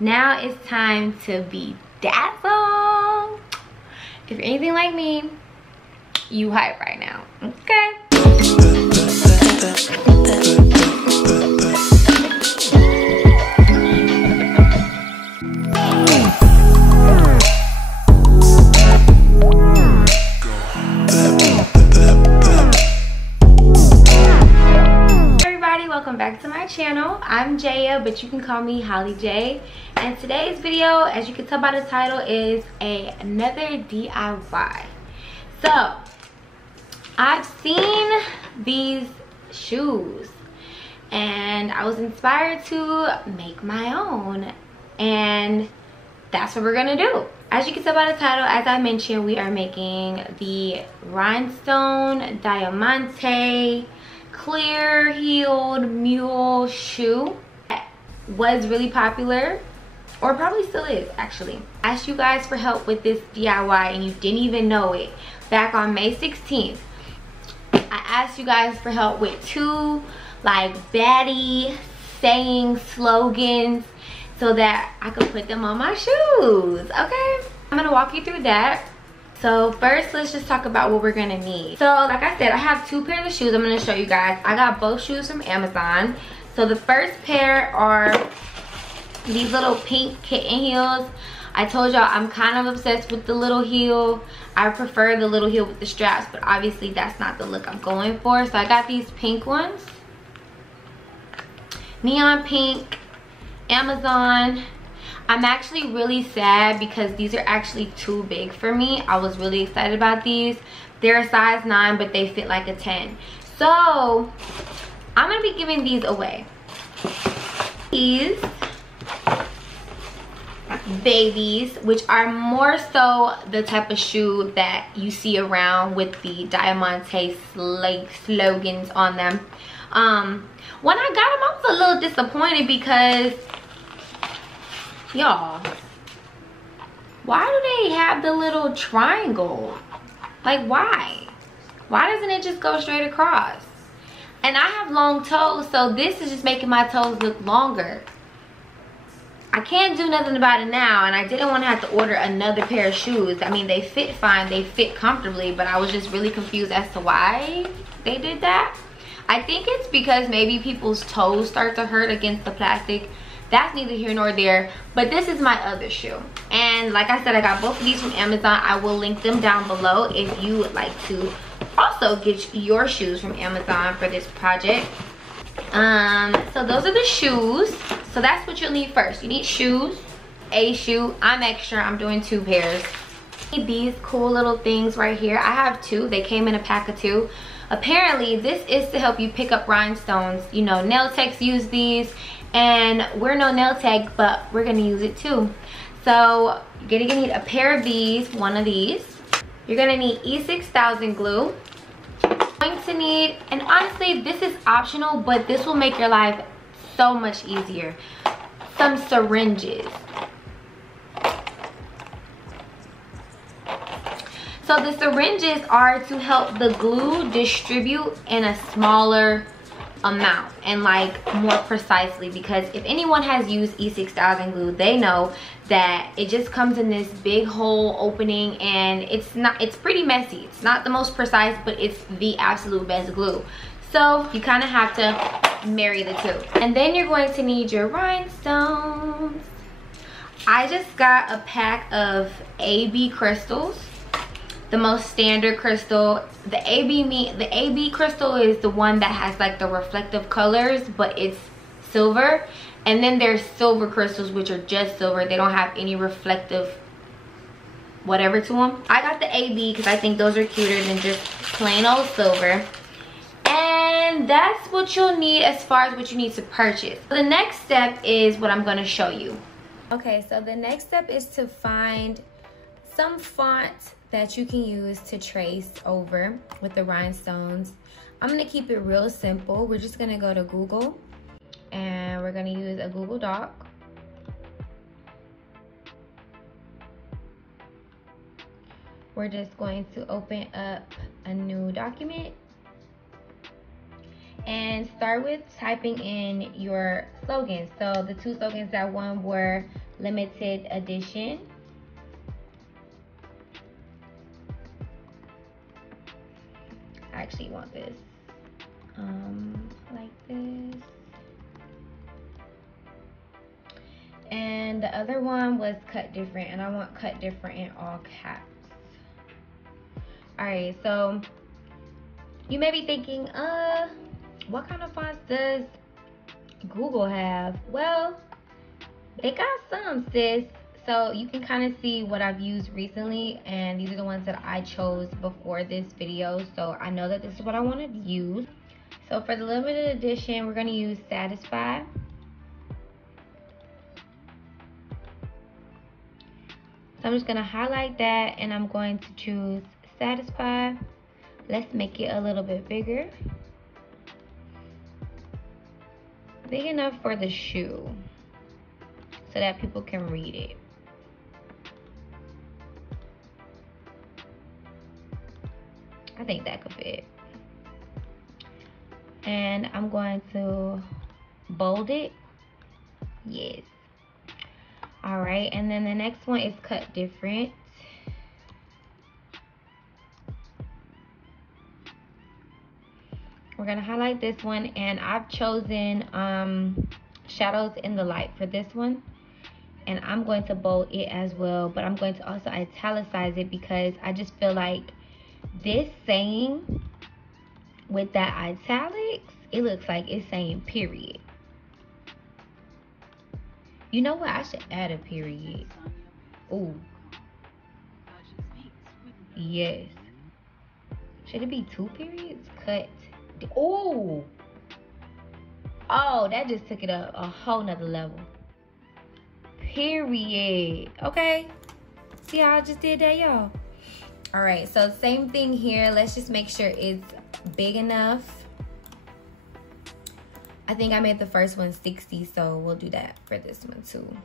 Now it's time to be dazzled. If you're anything like me, you hype right now, okay? Welcome back to my channel. I'm Jaya, but you can call me hollyxjai. And today's video, as you can tell by the title, is another DIY. So I've seen these shoes and I was inspired to make my own, and that's what we're gonna do. As you can tell by the title, as I mentioned, we are making the Rhinestone Diamante clear heeled mule shoe that was really popular, or probably still is actually. I asked you guys for help with this DIY and you didn't even know it. Back on May 16th, I asked you guys for help with two like baddie saying slogans so that I could put them on my shoes, okay? I'm gonna walk you through that. So first, let's just talk about what we're gonna need. So like I said, I have two pairs of shoes I'm gonna show you guys. I got both shoes from Amazon. So the first pair are these little pink kitten heels. I told y'all I'm kind of obsessed with the little heel. I prefer the little heel with the straps, but obviously that's not the look I'm going for. So I got these pink ones. Neon pink, Amazon. I'm actually really sad because these are actually too big for me. I was really excited about these. They're a size 9, but they fit like a 10. So I'm gonna be giving these away. These babies, which are more so the type of shoe that you see around with the Diamante slogans on them. When I got them, I was a little disappointed because, y'all, why do they have the little triangle? Like, why doesn't it just go straight across? And I have long toes, so this is just making my toes look longer. I can't do nothing about it now, and I didn't want to have to order another pair of shoes. I mean, they fit fine, they fit comfortably, but I was just really confused as to why they did that. I think it's because maybe people's toes start to hurt against the plastic. That's neither here nor there, but this is my other shoe. And like I said, I got both of these from Amazon. I will link them down below if you would like to also get your shoes from Amazon for this project. So those are the shoes. So that's what you'll need first. You need shoes, a shoe. I'm extra, I'm doing 2 pairs. You need these cool little things right here. I have 2, they came in a pack of 2. Apparently this is to help you pick up rhinestones. You know, nail techs use these, and we're no nail tech, but we're gonna use it too. So you're gonna need a pair of these, one of these. You're gonna need E6000 glue. You're going to need, and honestly this is optional, but this will make your life so much easier, some syringes. So the syringes are to help the glue distribute in a smaller amount and like more precisely, because if anyone has used E6000 glue, they know that it just comes in this big hole opening, and it's pretty messy. It's not the most precise, but it's the absolute best glue. So you kind of have to marry the two. And then you're going to need your rhinestones. I just got a pack of AB crystals, the most standard crystal. The AB crystal is the one that has like the reflective colors, but it's silver. And then there's silver crystals, which are just silver. They don't have any reflective whatever to them. I got the AB because I think those are cuter than just plain old silver. And that's what you'll need as far as what you need to purchase. The next step is what I'm going to show you. Okay, so the next step is to find some font that you can use to trace over with the rhinestones. I'm gonna keep it real simple. We're just gonna go to Google and we're gonna use a Google Doc. We're just going to open up a new document and start with typing in your slogans. So the 2 slogans that one were limited edition. I actually want this like this. And the other one was cut different, and I want cut different in all caps. All right, so you may be thinking, what kind of fonts does Google have? Well, they got some, sis. So you can kind of see what I've used recently, and these are the ones that I chose before this video, so I know that this is what I wanted to use. So for the limited edition, we're going to use Satisfy. So I'm just going to highlight that, and I'm going to choose Satisfy. Let's make it a little bit bigger. Big enough for the shoe so that people can read it. I think that could fit. And I'm going to bold it. Yes. All right, and then the next one is cut different. We're gonna highlight this one, and I've chosen shadows in the light for this one, and I'm going to bold it as well, but I'm going to also italicize it because I just feel like this saying with that italics, it looks like it's saying period. You know what? I should add a period. Ooh. Yes. Should it be 2 periods? Cut. Ooh. Oh, that just took it up a whole nother level. Period. Okay. See how I just did that, y'all? All right, so same thing here. Let's just make sure it's big enough. I think I made the first one 60, so we'll do that for this one too.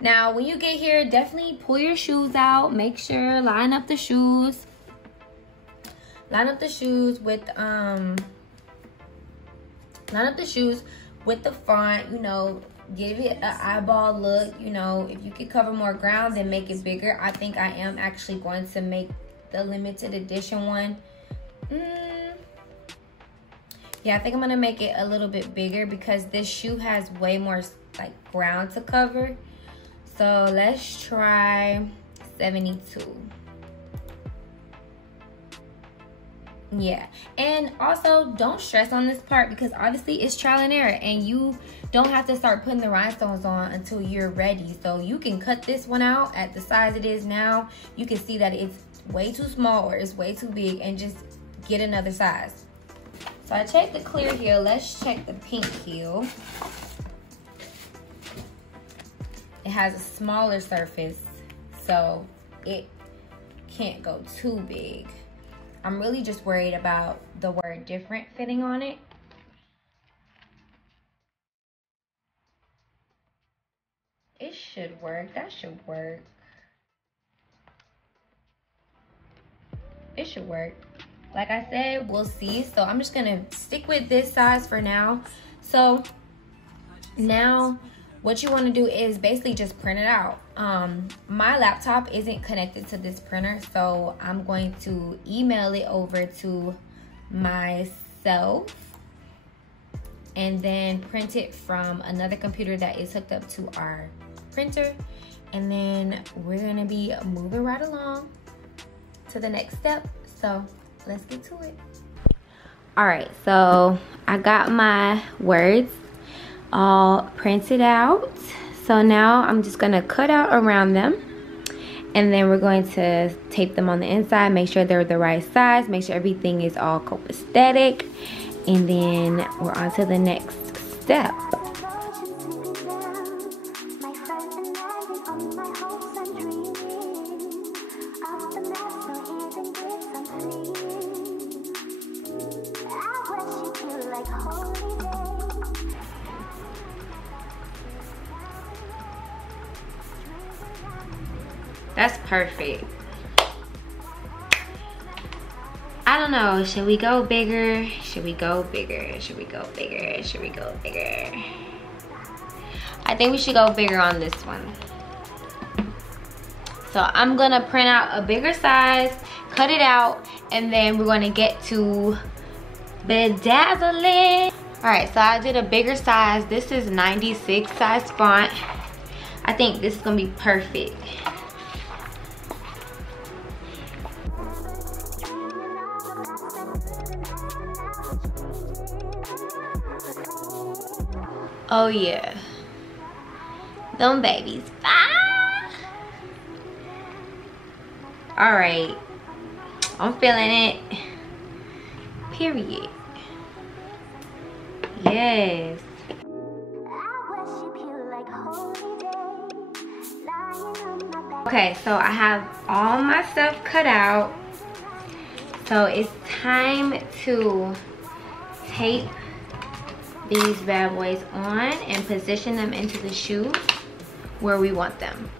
Now, when you get here, definitely pull your shoes out. Make sure, line up the shoes. Line up the shoes with the font, you know, give it an eyeball look. You know, if you could cover more ground, then make it bigger. I think I am actually going to make the limited edition one. Yeah, I think I'm gonna make it a little bit bigger because this shoe has way more like ground to cover. So let's try 72. Yeah, and also don't stress on this part because obviously it's trial and error, and you don't have to start putting the rhinestones on until you're ready. So you can cut this one out at the size it is now. You can see that it's way too small or it's way too big, and just get another size. So I checked the clear heel. Let's check the pink heel. It has a smaller surface, so it can't go too big. I'm really just worried about the word different fitting on it. It should work. That should work. It should work. Like I said, we'll see. So I'm just gonna stick with this size for now. So now what you want to do is basically just print it out. My laptop isn't connected to this printer, so I'm going to email it over to myself and then print it from another computer that is hooked up to our printer, and then we're gonna be moving right along to the next step. So let's get to it. All right, so I got my words all printed out. So now I'm just gonna cut out around them, and then we're going to tape them on the inside, make sure they're the right size, make sure everything is all copacetic, and then we're on to the next step. That's perfect. I don't know, should we go bigger? Should we go bigger? Should we go bigger? Should we go bigger? I think we should go bigger on this one. So I'm gonna print out a bigger size, cut it out, and then we're gonna get to bedazzling. All right, so I did a bigger size. This is 96 size font. I think this is gonna be perfect. Oh yeah, them babies. Ah! All right, I'm feeling it. Period. Yes. Okay, so I have all my stuff cut out. So it's time to tape these bad boys on and position them into the shoe where we want them.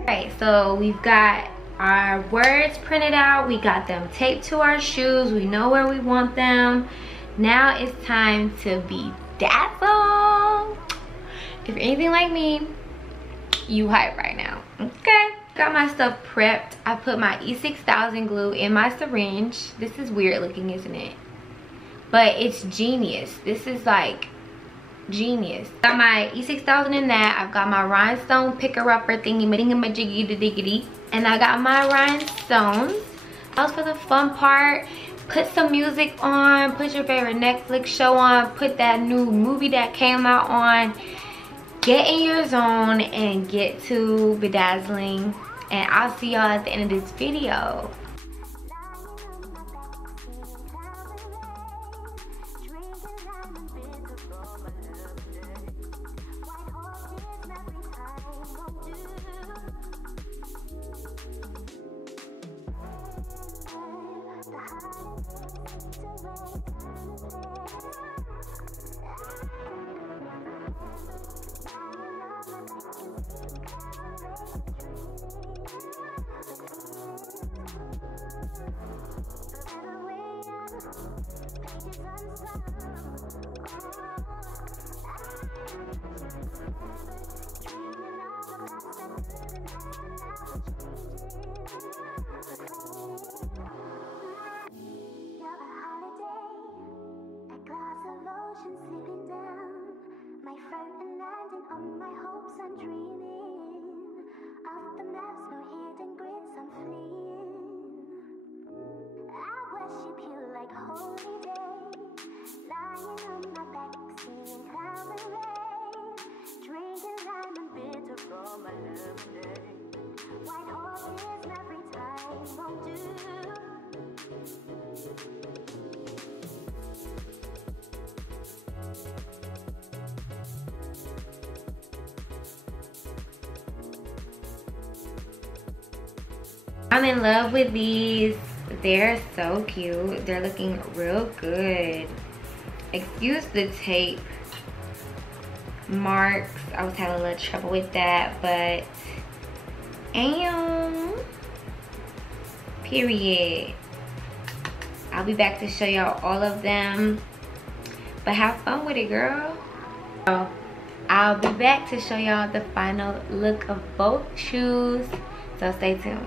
Alright, so we've got our words printed out, we got them taped to our shoes, we know where we want them. Now it's time to bedazzle. If you're anything like me, you hype right now. Okay, got my stuff prepped. I put my E6000 glue in my syringe. This is weird looking, isn't it? But it's genius. This is like genius. Got my E6000 in that. I've got my rhinestone picker-upper thingy-majiggy-diggity, and I got my rhinestones. That was for the fun part. Put some music on, put your favorite Netflix show on, put that new movie that came out on. Get in your zone and get to bedazzling, and I'll see y'all at the end of this video. I'm in love with these. They're so cute. They're looking real good. Excuse the tape marks. I was having a little trouble with that, but period. I'll be back to show y'all all of them, but have fun with it, girl. So I'll be back to show y'all the final look of both shoes, so stay tuned.